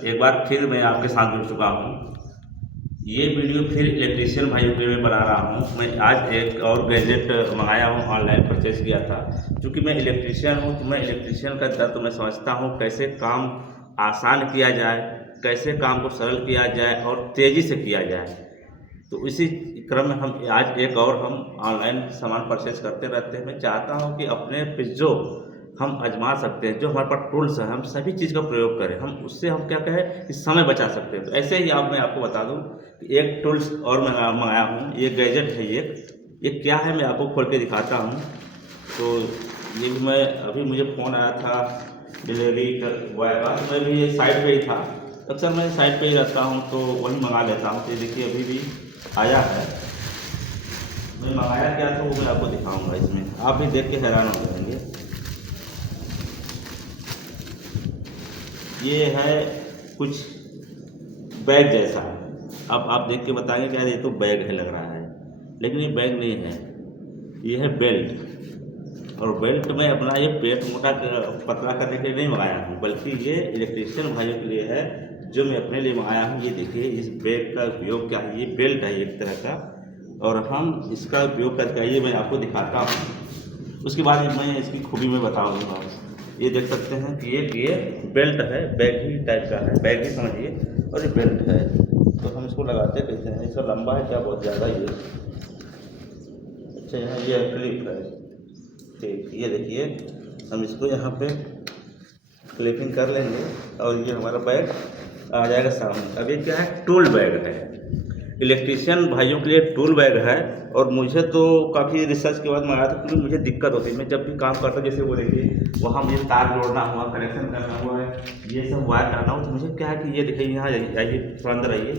एक बार फिर मैं आपके साथ जुड़ चुका हूँ। ये वीडियो फिर इलेक्ट्रीशियन भाइयों के लिए मैं बना रहा हूँ। मैं आज एक और गैजेट मंगाया हूँ, ऑनलाइन परचेज़ किया था। क्योंकि मैं इलेक्ट्रीशियन हूँ तो मैं इलेक्ट्रीशियन का दर्द मैं समझता हूँ, कैसे काम आसान किया जाए, कैसे काम को सरल किया जाए और तेज़ी से किया जाए। तो इसी क्रम में हम आज एक और हम ऑनलाइन सामान परचेज़ करते रहते हैं। मैं चाहता हूँ कि अपने पे जो हम आजमा सकते हैं, जो हमारे पास टूल्स हैं, हम सभी चीज़ का प्रयोग करें। हम उससे हम क्या कहें कि समय बचा सकते हैं। तो ऐसे ही मैं आपको बता दूं कि एक टूल्स और मैं मंगाया हूँ। ये गैजेट है, ये क्या है मैं आपको खोल के दिखाता हूँ। तो ये भी मैं अभी मुझे फ़ोन आया था डिलीवरी बॉय का, तो मैं भी ये साइट पे ही था। अक्सर मैं साइट पे ही रहता हूँ तो वहीं मंगा लेता हूँ। तो ये देखिए अभी भी आया है। मैं मंगाया क्या था वो मैं आपको दिखाऊंगा। इसमें आप भी देख के हैरान हो जाएंगे। ये है कुछ बैग जैसा। अब आप देख के बताएंगे क्या ये तो बैग है लग रहा है, लेकिन ये बैग नहीं है, ये है बेल्ट। और बेल्ट में अपना ये पेट मोटा पतला करने के लिए नहीं मंगाया हूँ, बल्कि ये इलेक्ट्रीशियन भाइयों के लिए है जो मैं अपने लिए मंगाया हूँ। ये देखिए इस बैग का उपयोग क्या है। ये बेल्ट है एक तरह का, और हम इसका उपयोग करके आइए मैं आपको दिखाता हूँ। उसके बाद मैं इसकी खूबी में बताऊँगा। ये देख सकते हैं कि ये बेल्ट है, बैग ही टाइप का है, बैग ही समझिए, और ये बेल्ट है। तो हम इसको लगाते कैसे हैं, इसका लंबा है क्या बहुत ज़्यादा ये। अच्छा यहाँ ये क्लिप है, ठीक। ये देखिए हम इसको यहाँ पे क्लिपिंग कर लेंगे और ये हमारा बैग आ जाएगा सामने। अब ये क्या है, टूल बैग है, इलेक्ट्रीशियन भाइयों के लिए टूल बैग है। और मुझे तो काफ़ी रिसर्च के बाद मंगाया था, क्योंकि मुझे दिक्कत होती है। मैं जब भी काम करता हूँ, जैसे वो देखिए वहाँ मुझे तार जोड़ना हुआ, कनेक्शन करना हुआ है, ये सब वायर डालना हो, तो मुझे क्या है कि ये देखिए यहाँ आइए, थोड़ा अंदर आइए,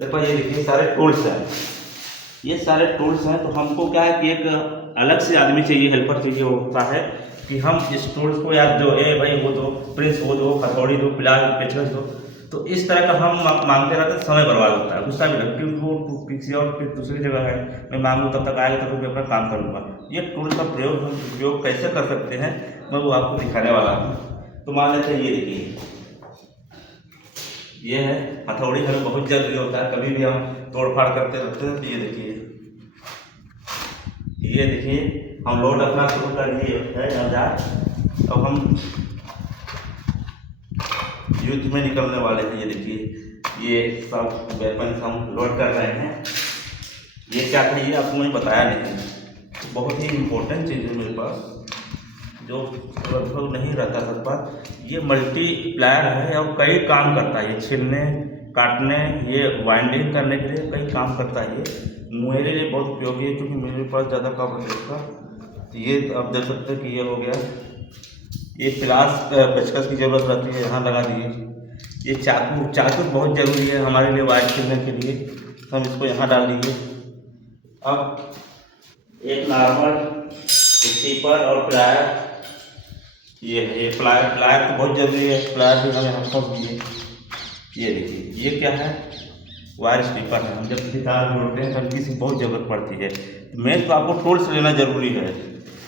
मेरे पास ये देखिए सारे टूल्स हैं। ये सारे टूल्स हैं। तो हमको क्या है कि एक अलग से आदमी चाहिए, हेल्पर चाहिए होता है कि हम इस टूल्स को यार जो भाई वो दो, प्रेस वो दो, हथौड़ी दो, प्लास पेचकस दो। तो इस तरह का हम मांगते रहते हैं, समय बर्बाद होता है, गुस्सा भी लगता है, क्योंकि वो किसी और फिर दूसरी जगह है, मैं मांगूँ तब तक आएगा, तब तक मैं अपना काम कर लूँगा। ये टूल का उपयोग कैसे कर सकते हैं मैं वो आपको दिखाने वाला हूँ। तो मान लेते हैं ये देखिए, ये है हथौड़ी, हमें बहुत जरूरी होता है, कभी भी हम तोड़ फाड़ करते रहते हैं। तो ये देखिए हम लोड अपना शुरू कर दिए है औजार। अब हम युद्ध में निकलने वाले हैं। ये देखिए ये सब वेपन हम लोड कर रहे हैं। ये क्या था ये आपको मैं बताया नहीं, बहुत ही इम्पोर्टेंट चीज़ है मेरे पास, जो लगभग नहीं रहता सब पास। ये मल्टीप्लायर है और कई काम करता है। ये छीलने काटने, ये वाइंडिंग करने के लिए कई काम करता है। ये मेरे लिए बहुत उपयोगी है, क्योंकि मेरे पास ज़्यादा काम है इसका। तो ये आप देख सकते हैं कि ये हो गया। ये प्लास पेचकस की ज़रूरत रहती है, यहाँ लगा दिए। ये चाकू बहुत ज़रूरी है हमारे लिए वायर छीलने के लिए, तो हम इसको यहाँ डाल दीजिए। अब एक नॉर्मल स्टीपर और प्लायर, ये है, ये प्लायर तो बहुत ज़रूरी है, प्लायर भी हमें यहाँ फंस दिए। ये देखिए ये क्या है, वायर स्टीपर है। हम जब किसी तार जोड़ते हैं तो हल्की सी बहुत ज़रूरत पड़ती है। मेन तो आपको टूल्स लेना ज़रूरी है।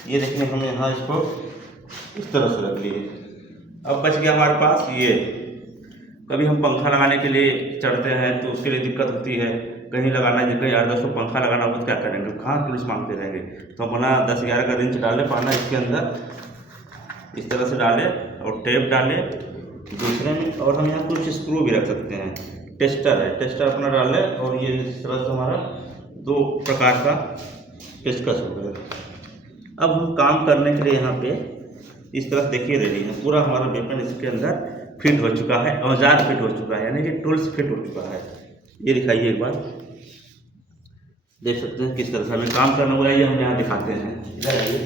ये देखिए हम यहाँ इसको इस तरह से रख लिए। अब बच गया हमारे पास ये, कभी हम पंखा लगाने के लिए चढ़ते हैं तो उसके लिए दिक्कत होती है, कहीं लगाना है, कहीं 8-10 पंखा लगाना हो तो क्या करेंगे, कहाँ टूल्स मांगते रहेंगे। तो अपना 10-11 का रिंच डालें पाना इसके अंदर, इस तरह से डालें और टेप डालें दूसरे में। और हम यहाँ कुछ स्क्रू भी रख सकते हैं, टेस्टर है, टेस्टर अपना डालें। और ये इस तरह से हमारा 2 प्रकार का पेचकस हो गया। अब हम काम करने के लिए यहाँ पे इस तरह देखिए रेडी है, पूरा हमारा वेपन इसके अंदर फिट हो चुका है, औजार फिट हो चुका है, यानी कि टूल्स फिट हो चुका है। ये दिखाइए एक बार, देख सकते हैं किस तरह से हमें काम करना होगा। ये हम यहाँ दिखाते हैं, इधर आइए।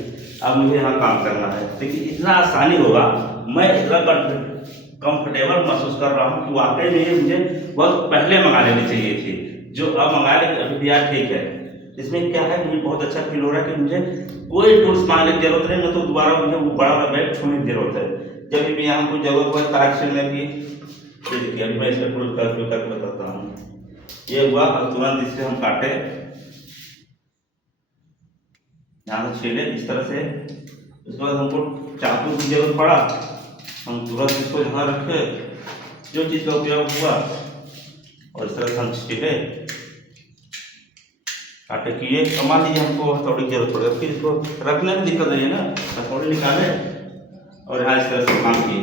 अब मुझे यहाँ काम करना है, देखिए इतना आसानी होगा, मैं इतना कंफर्टेबल महसूस कर रहा हूँ कि वाकई में ये मुझे बहुत पहले मंगा लेनी चाहिए थी, जो अब मंगा लेंगे अभी भी यार ठीक है। इसमें क्या है, मुझे बहुत अच्छा फील हो रहा है कि मुझे कोई टूल्स मांगने की जरूरत नहीं, मैं तो दोबारा मुझे वो बड़ा वाला बैग छूने की जरूरत है। जब भी यहाँ कोई जरूरत हो तार छीलने की, देखिए अभी मैं इसका टूल का उपयोग करके बताता हूँ। ये हुआ, अब तुरंत इससे हम काटे, यहाँ से छीले इस तरह से। इसके बाद हमको चाकू की जरूरत पड़ा, हम तुरंत इसको यहाँ रखे जो चीज़ का उपयोग हुआ और इस तरह से हम छीले आटे किए। तो मान लीजिए हमको हथौड़ी की जरूरत पड़ेगा, फिर इसको रखने में दिक्कत नहीं है ना, हथौड़ी निकाले और यहाँ इस तरह से काम किए।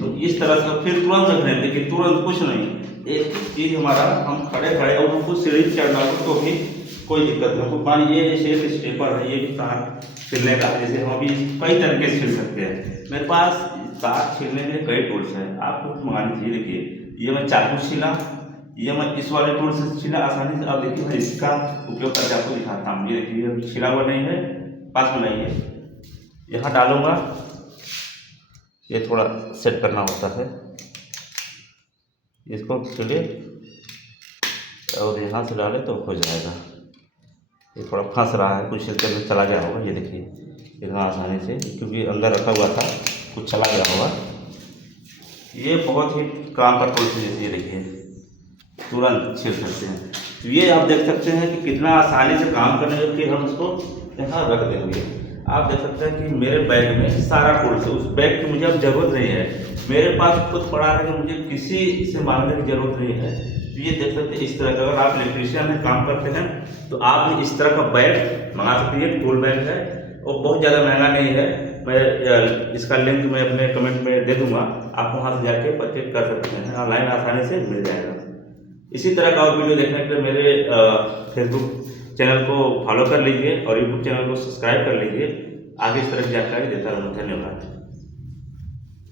तो इस तरह से फिर तुरंत रख रहे हैं, लेकिन तुरंत कुछ नहीं, एक चीज़ हमारा हम खड़े खड़े और हमको सीढ़ी चढ़ना हो तो भी कोई दिक्कत नहीं। हमको मान ये जैसे स्टेपर है, ये भी तार छिलने का, जैसे हम अभी कई तरीके से छिल सकते हैं। मेरे पास तार छिलने के लिए कई टूल्स हैं, आप कुछ मंगा लीजिए। देखिए ये मैं चाकू छिला, ये मैं इस वाले टूल से छिला आसानी से। अब देखिए मैं इसका उपयोग करके आपको दिखाता हूँ। ये देखिए अभी छिला हुआ नहीं है, पास में नहीं है। यहाँ डालूंगा, ये थोड़ा सेट करना होता है, इसको छिले और यहाँ से डाले तो हो जाएगा। ये थोड़ा फंस रहा है, कुछ इसके अंदर चला गया होगा। ये देखिए इतना आसानी से, क्योंकि अंदर रखा हुआ था, कुछ चला गया होगा। ये बहुत ही काम का टूल्स है। जैसे ये देखिए तुरंत छिल सकते हैं। तो ये आप देख सकते हैं कि कितना आसानी से काम करने के, फिर हम उसको यहाँ रख देंगे। आप देख सकते हैं कि मेरे बैग में सारा टूल्स है, उस बैग की मुझे अब जरूरत नहीं है, मेरे पास खुद पड़ा है कि मुझे किसी से मांगने की जरूरत नहीं है। तो ये देख सकते हैं इस तरह का, अगर आप इलेक्ट्रीशियन में काम करते हैं तो आप भी इस तरह का बैग मंगा सकते हैं। टूल बैग है और बहुत ज़्यादा महंगा नहीं है। मैं इसका लिंक मैं अपने कमेंट में दे दूंगा, आप वहाँ से जाके परचेज कर सकते हैं, ऑनलाइन आसानी से मिल जाएगा। इसी तरह का और वीडियो देखने के लिए मेरे फेसबुक चैनल को फॉलो कर लीजिए और यूट्यूब चैनल को सब्सक्राइब कर लीजिए। आगे इस तरह की जानकारी देता रहूँगा। धन्यवाद।